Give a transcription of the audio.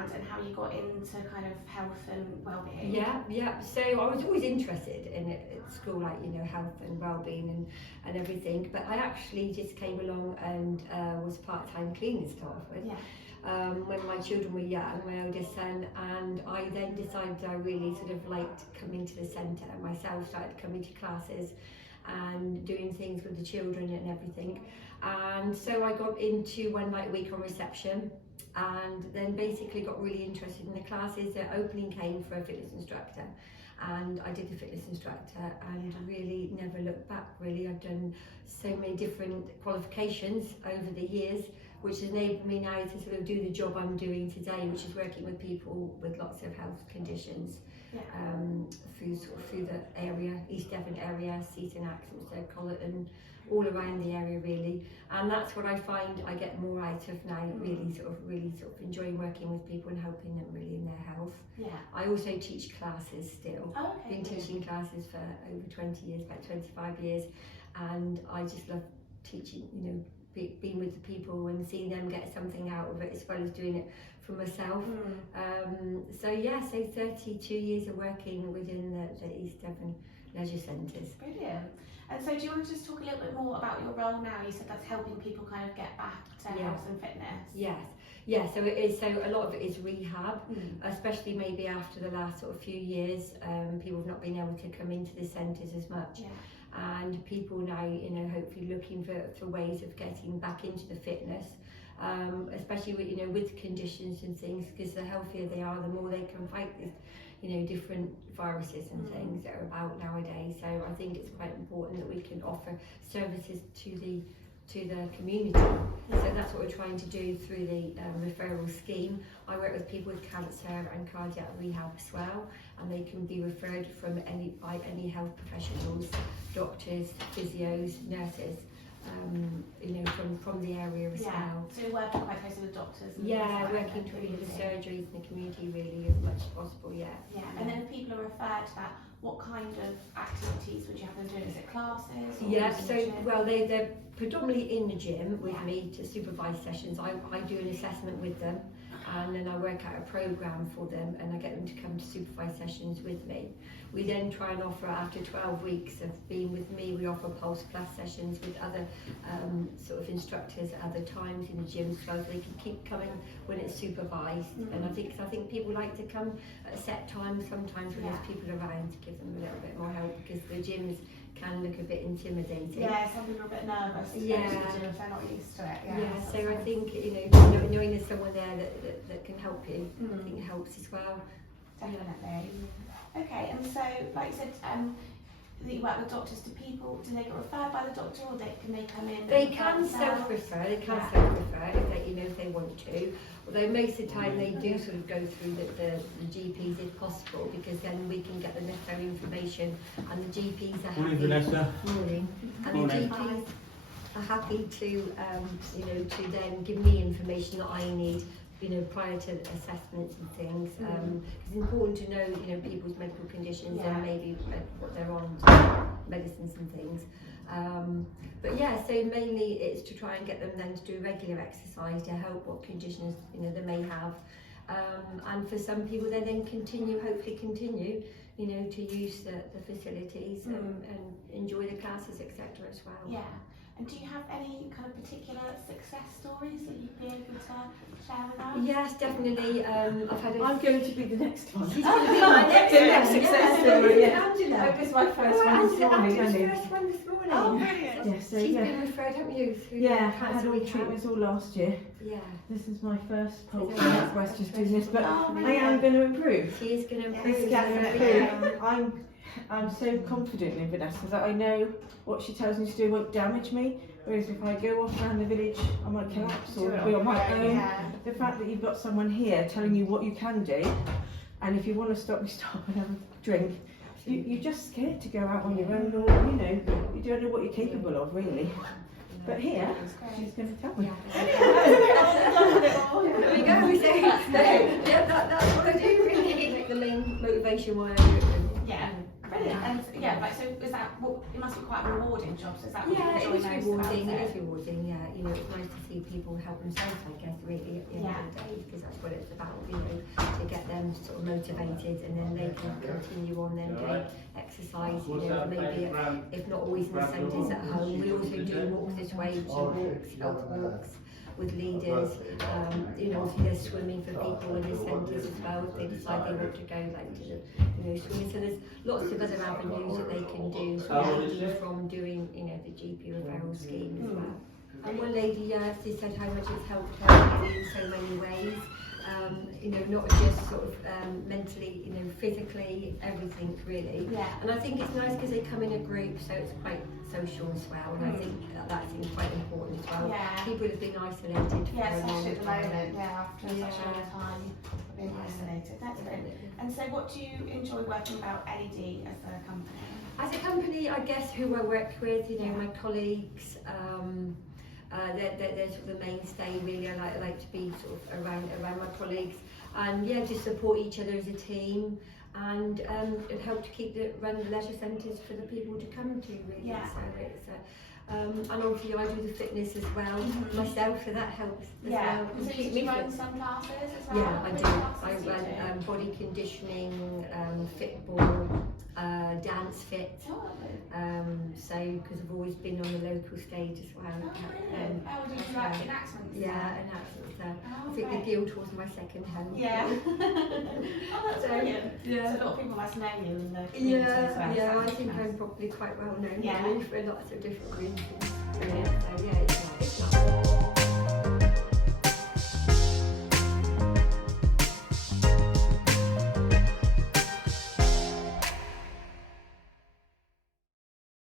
background and how you got into kind of health and wellbeing. Yeah. So I was always interested in it at school, like, you know, health and wellbeing and everything. But I actually just came along and was part-time cleaning to start with. Yeah. When my children were young, my eldest son, and I then decided I really sort of liked coming to the centre myself, started coming to classes and doing things with the children and everything. And so I got into one night a week on reception, and then basically got really interested in the classes. The opening came for a fitness instructor, and I did the fitness instructor and really never looked back really. I've done so many different qualifications over the years, which has enabled me now to sort of do the job I'm doing today, which is working with people with lots of health conditions. Through the area, East Devon area, Seaton, Axminster, Colleton, all around the area really. And that's what I find I get more out of now, really sort of enjoying working with people and helping them really in their health. I also teach classes still. Been teaching classes for over 20 years, about 25 years, and I just love teaching, you know, being with the people and seeing them get something out of it, as well as doing it for myself. So 32 years of working within the East Devon leisure centres. Brilliant. And so do you want to just talk a little bit more about your role now? You said that's helping people kind of get back to health and fitness. Yes, so it is. So a lot of it is rehab, especially maybe after the last sort of few years. People have not been able to come into the centres as much. And people now, you know, hopefully looking for ways of getting back into the fitness, especially with, you know, with conditions and things, because the healthier they are, the more they can fight with, you know, different viruses and things that are about nowadays. So I think it's quite important that we can offer services to the community. So that's what we're trying to do through the referral scheme. I work with people with cancer and cardiac rehab as well, and they can be referred by any health professionals, doctors, physios, nurses, you know, from the area as well. So you're working quite closely with doctors? And working to really the surgeries in the community really as much as possible, And then if people are referred to that, what kind of activities would you have them doing? Is it classes? Or they're predominantly in the gym with me to supervise sessions. I do an assessment with them, and then I work out a programme for them, and I get them to come to supervise sessions with me. We then try and offer, after 12 weeks of being with me, we offer Pulse Plus sessions with other sort of instructors at other times in the gym, so they can keep coming when it's supervised. And I think people like to come at a set time sometimes when there's people around, to give them a little bit more help, because the gyms can look a bit intimidating. Some people are a bit nervous to go to the gym if they're not used to it. So I think, you know, knowing there's someone there that can help you, I think it helps as well. Definitely. Okay, and so, like you said, that you work with doctors, do they get referred by the doctor, or can they come in? They can self-refer, if they want to. Although most of the time they do sort of go through the GPs if possible, because then we can get the necessary information, and the GPs are happy. Morning, Vanessa. Morning. And the GPs are happy to, you know, to then give me information that I need, you know, prior to assessments and things. It's important to know, you know, people's medical conditions and maybe what they're on, medicines and things. So mainly it's to try and get them then to do regular exercise to help what conditions, you know, they may have. And for some people they then hopefully continue, you know, to use the facilities and enjoy the classes, etc. as well. And do you have any kind of particular success stories that you'd be able to share with us? Yes, definitely. I'm going to be the next one. She's going to be my next success story. Angela. It was my first one this morning. Angela's first one this morning. Oh, brilliant. Yes, so She's been referred, haven't you? I had all treatments all last year. This is my first pulse, so that's why I was just doing this, but I am going to improve. She is going to improve. This is going to improve. I'm so confident in Vanessa that I know what she tells me to do won't damage me, whereas if I go off around the village I might collapse or be on my own. The fact that you've got someone here telling you what you can do, and if you want to stop, you stop and have a drink. You're just scared to go out on your own, or you know, you don't know what you're capable of really. But here, she's going to tell me. There we go. That's what I do really. The main motivation why I do it. Brilliant. And so is that, it must be quite a rewarding job, so is that what you enjoy most about it? It is rewarding, you know, it's nice to see people help themselves, I guess, really, at the end of the day, because that's what it's about, you know, them sort of motivated, and then they can continue on then doing exercise, you know, maybe if not always in the centres at home. We also do walks this way, which are walks, health walks with leaders. You know, obviously there's swimming for people in the centres as well if they decide they want to go like to the, you know, swimming. So there's lots of other avenues that they can do, so from doing, you know, the GP referral scheme as well. And one lady she said how much it's helped her in so many ways. You know, not just sort of mentally, you know, physically, everything really. Yeah. And I think it's nice because they come in a group, so it's quite social as well. And I think that's quite important as well. Yeah. People have been isolated for a long especially at the time. moment, after such a long time of being isolated. That's good. And so what do you enjoy working about LED as a company? As a company, I guess who I work with, you know, my colleagues, they're sort of the mainstay really. I like to be sort of around my colleagues, and yeah, just support each other as a team, and help to run the leisure centres for the people to come to really. Yeah. So it's and obviously I do the fitness as well myself, so that helps as well. So do you run some classes as well? Yeah, I do. I run body conditioning, fitball, dance fit. So because I've always been on the local stage as well. Did you like in Axminster? Yeah, in Axminster. I think the Guild was my second home. Yeah. That's brilliant. Yeah. So a lot of people must know you in the community as well. Yeah, I think I'm probably quite well known really for lots of different reasons. Brilliant. So yeah, it's nice.